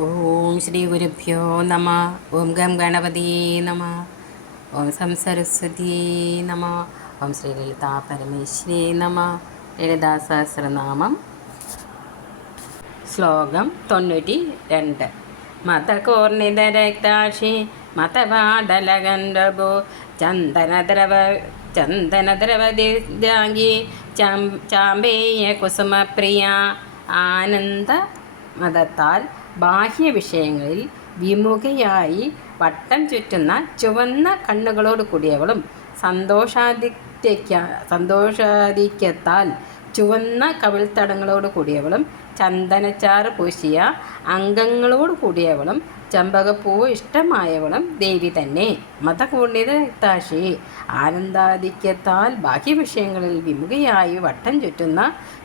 ഓം ശ്രീ ഗുരുഭ്യോ നമ. ഓം ഗം ഗണപതി നമ. ഓം സം സരസ്വതി നമ. ഓം ശ്രീ ലളിതാ പരമേശ്വരി നമ. ലളിതാ സഹസ്രനാമം. ശ്ലോകം 92. മതകോർണിതരക്താക്ഷി മതപാടലകണ്ഡഭോ ചന്ദനദ്രവദിദ്യാംഗി ചാമ്പേയ കുസുമപ്രിയ. ആനന്ദ മതത്താൽ ബാഹ്യ വിഷയങ്ങളിൽ വിമുഖയായി വട്ടം ചുറ്റുന്ന ചുവന്ന കണ്ണുകളോട് കൂടിയവളും സന്തോഷാധിക്യത്താൽ ചുവന്ന കവിൾത്തടങ്ങളോട് കൂടിയവളും ചന്ദനച്ചാറ് പൂശിയ അംഗങ്ങളോട് കൂടിയവളും ചമ്പകപ്പൂവ് ഇഷ്ടമായവളും ദേവി തന്നെ. മതകൂർണിത രക്താക്ഷി ആനന്ദാധിക്യത്താൽ ബാഹ്യവിഷയങ്ങളിൽ വിമുഖയായി വട്ടം ചുറ്റുന്ന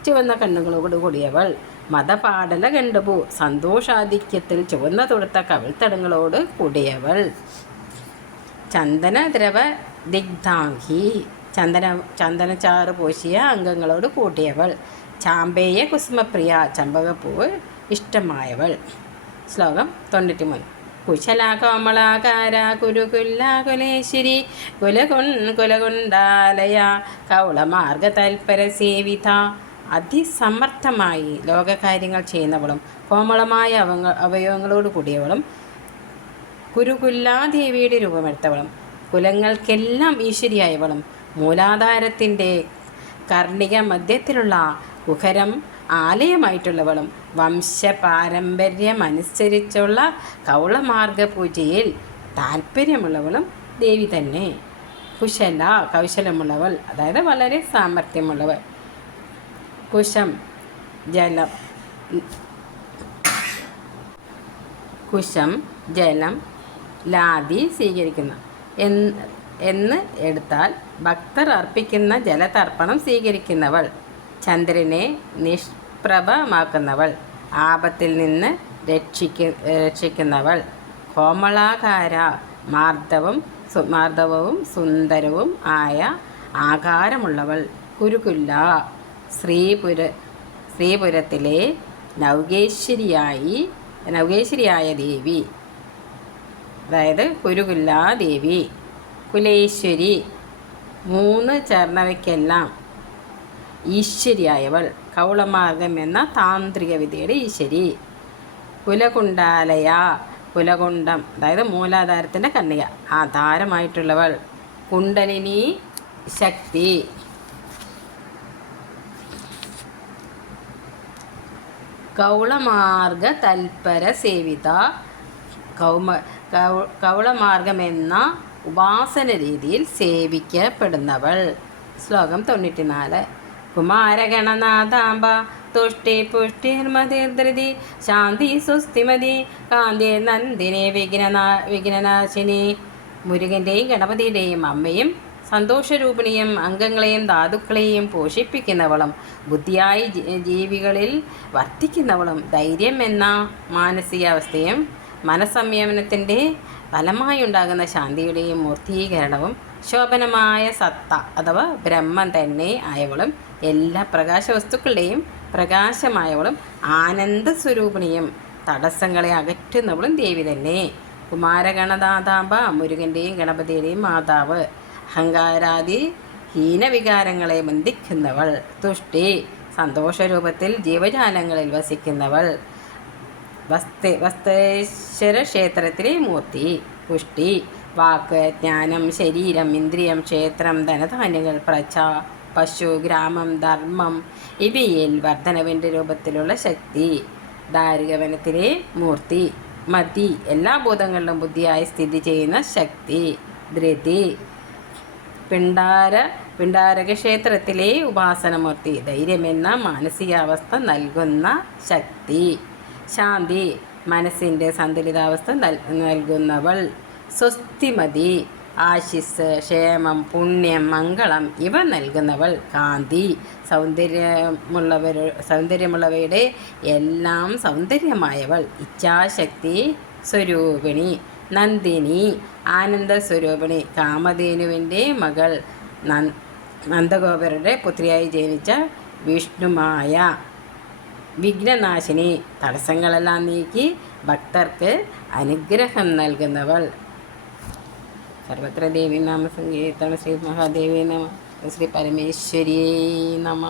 ചുവന്ന കണ്ണുകളോട് കൂടിയവൾ. മതപാടല കണ്ടുപൂ സന്തോഷാധിക്യത്തിൽ ചുവന്ന തൊടുത്ത കവിൾത്തടങ്ങളോട് കൂടിയവൾ. ചന്ദനദ്രവ ദിഗ്ധാംഗി ചന്ദനച്ചാറ് പൂശിയ അംഗങ്ങളോട് കൂട്ടിയവൾ. ചാമ്പേയ കുസുമപ്രിയ ചമ്പകപ്പൂവ് ഇഷ്ടമായവൾ. ശ്ലോകം 93. കുശലാകോമളാകാര കുരുകുല്ലാകുലേശ്വരി കുലകുണ്ടാലയ കൗളമാർഗതൽപരസേവിത. അതിസമർത്ഥമായി ലോകകാര്യങ്ങൾ ചെയ്യുന്നവളും കോമളമായ അവയവങ്ങളോട് കൂടിയവളും കുരുകുല്ലാദേവിയുടെ രൂപമെടുത്തവളും കുലങ്ങൾക്കെല്ലാം ഈശ്വരിയായവളും മൂലാധാരത്തിൻ്റെ കർണിക മധ്യത്തിലുള്ള കുഹരം ആലയമായിട്ടുള്ളവളും വംശപാരമ്പര്യമനുസരിച്ചുള്ള കൗളമാർഗ പൂജയിൽ താല്പര്യമുള്ളവളും ദേവി തന്നെ. കുശല കൗശലമുള്ളവൾ, അതായത് വളരെ സാമർഥ്യമുള്ളവൾ. കുശം ജലം ലാതി സ്വീകരിക്കുന്ന എന്ന് എടുത്താൽ ഭക്തർ അർപ്പിക്കുന്ന ജലതർപ്പണം സ്വീകരിക്കുന്നവൾ. ചന്ദ്രനെ നിഷ്പ്രഭമാക്കുന്നവൾ, ആപത്തിൽ നിന്ന് രക്ഷിക്കുന്നവൾ. കോമളാകാര മാർദ്ദവവും സുന്ദരവും ആയ ആകാരമുള്ളവൾ. കുരുകുല്ല ശ്രീപുരത്തിലെ നൗകേശ്വരിയായ ദേവി, അതായത് കുരുകുല്ലാദേവി. കുലേശ്വരി മൂന്ന് ചേർന്നവയ്ക്കെല്ലാം ഈശ്വരിയായവൾ. കൗളമാർഗം എന്ന താന്ത്രിക വിദ്യയുടെ ഈശ്വരി. കുലകുണ്ടാലയ കുലകുണ്ടം, അതായത് മൂലാധാരത്തിൻ്റെ കന്യക, ആധാരമായിട്ടുള്ളവൾ. കുണ്ടലിനി ശക്തി. കൗളമാർഗ തൽപര സേവിത കൗളമാർഗമെന്ന ഉപാസന രീതിയിൽ സേവിക്കപ്പെടുന്നവൾ. ശ്ലോകം 94. കുമാരഗണനാഥാംബ തുഷ്ടി പുഷ്ടിർമതിർധൃതി ശാന്തി സുസ്ഥിമതി കാന്തി നന്ദിനെ വിഘ്നനാശിനി. മുരുകൻ്റെയും ഗണപതിയുടെയും അമ്മയും സന്തോഷരൂപിണിയും അംഗങ്ങളെയും ധാതുക്കളെയും പോഷിപ്പിക്കുന്നവളും ബുദ്ധിയായി ജീവികളിൽ വർത്തിക്കുന്നവളും ധൈര്യം എന്ന മാനസികാവസ്ഥയും മനസ്സംയമനത്തിൻ്റെ ഫലമായുണ്ടാകുന്ന ശാന്തിയുടെയും മൂർത്തീകരണവും ശോഭനമായ സത്ത അഥവാ ബ്രഹ്മം തന്നെ ആയവളും എല്ലാ പ്രകാശവസ്തുക്കളുടെയും പ്രകാശമായവളും ആനന്ദസ്വരൂപിണിയും തടസ്സങ്ങളെ അകറ്റുന്നവളും ദേവി തന്നെ. കുമാരഗണനാഥാംബ മുരുകൻ്റെയും ഗണപതിയുടെയും മാതാവ്. അഹങ്കാരാദി ഹീനവികാരങ്ങളെ ബന്ധിക്കുന്നവൾ. തുഷ്ടി സന്തോഷരൂപത്തിൽ ജീവജാലങ്ങളിൽ വസിക്കുന്നവൾ. വസ്തേശ്വര ക്ഷേത്രത്തിലെ മൂർത്തി. പുഷ്ടി വാക്ക്, ജ്ഞാനം, ശരീരം, ഇന്ദ്രിയം, ക്ഷേത്രം, ധനധാന്യങ്ങൾ, പ്രജ, പശു, ഗ്രാമം, ധർമ്മം ഇവയിൽ വർധനവിൻ്റെ രൂപത്തിലുള്ള ശക്തി. ദാരികവനത്തിലെ മൂർത്തി. മതി എല്ലാ ഭൂതങ്ങളിലും ബുദ്ധിയായി സ്ഥിതി ചെയ്യുന്ന ശക്തി. ധൃതി പിണ്ടാരക ക്ഷേത്രത്തിലെ ഉപാസനമൂർത്തി. ധൈര്യമെന്ന മാനസികാവസ്ഥ നൽകുന്ന ശക്തി. ശാന്തി മനസ്സിൻ്റെ സന്തുലിതാവസ്ഥ നൽകുന്നവൾ. സ്വസ്തിമതി ആശിസ്, ക്ഷേമം, പുണ്യം, മംഗളം ഇവ നൽകുന്നവൾ. കാന്തി സൗന്ദര്യമുള്ളവയുടെ എല്ലാം സൗന്ദര്യമായവൾ. ഇച്ഛാശക്തി സ്വരൂപിണി. നന്ദിനി ആനന്ദസ്വരൂപിണി. കാമധേനുവിൻ്റെ മകൾ. നന്ദഗോപരുടെ പുത്രിയായി ജനിച്ച വിഷ്ണുമായ. വിഘ്നനാശിനി തടസ്സങ്ങളെല്ലാം നീക്കി ഭക്തർക്ക് അനുഗ്രഹം നൽകുന്നവൾ. സർവത്ര ദേവി നാമസങ്കീർത്തന ശ്രീ മഹാദേവി നമ, ശ്രീ പരമേശ്വരിയേ നമ.